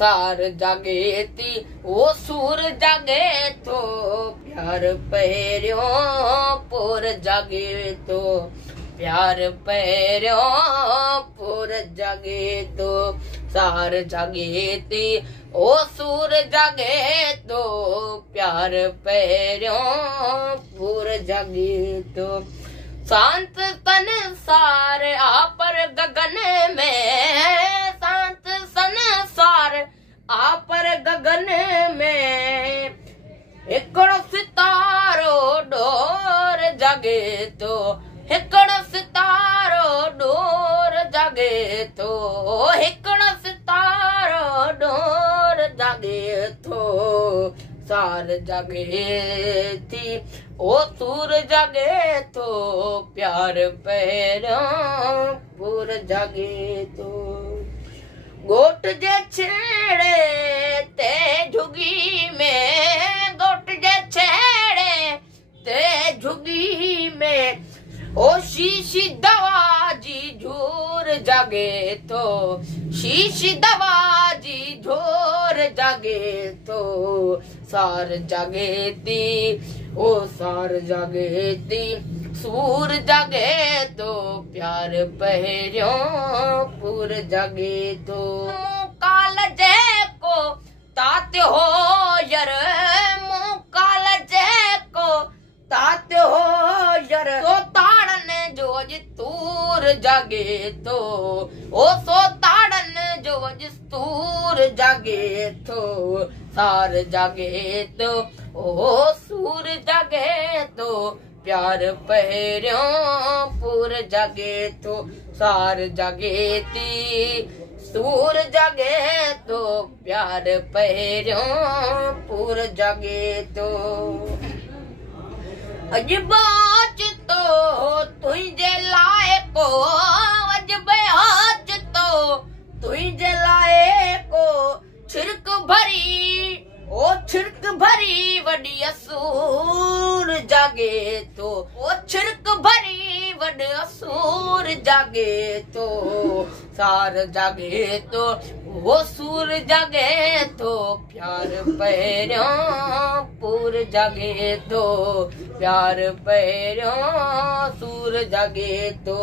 सार जागे थी वो सूर जागे तो प्यार पहिरियो पुर जागे तो प्यार पहिरियो पुर जागे तो सार जागे थी ओ सूर जागे तो प्यार पहिरियो पुर जागे तो शांत तन सार आपर गगन में शांत संसार आपर गगन में हिकड़ो सितारो डोर जागे तो हिकड़ो सितारो डोर जागे तो हिकड़ो सितारो डोर जागे तो सार जागे थी ओ सूर जागे तो प्यार पहिरियो पुर जागे तो गोट जे छेड़े ते झुगी में गोट जे छेड़े ते झुगी में ओ शीशी दवा जी झोर जागे तो शीशी दवा जी झोर जागे तो सार जागे थी ओ सार जागे थी सूर जागे तो प्यार पहिरियो पुर जागे तो काल जे को तात हो यर मुँह काल जे को तात हो यर तो ताड़न जो तूर जागे तो ओ सो ताड़न जो तूर जागे तो सार जागे तो ओ सूर जागे तो प्यार पहिरियो पुर जागे तो सार जागे थी सूर जागे तो प्यार पहिरियो पुर जागे तो अजब आज तो तुझे लाए को अजब आज तो तुझे लाए को छिड़क भरी ओ छिड़क भरी वडी असूर जागे तो ओ छिड़क भरी वड असूर जागे तो सार जागे तो वो सूर जागे तो प्यार पहिरियो पुर जागे तो प्यार पहिरियो सूर जागे तो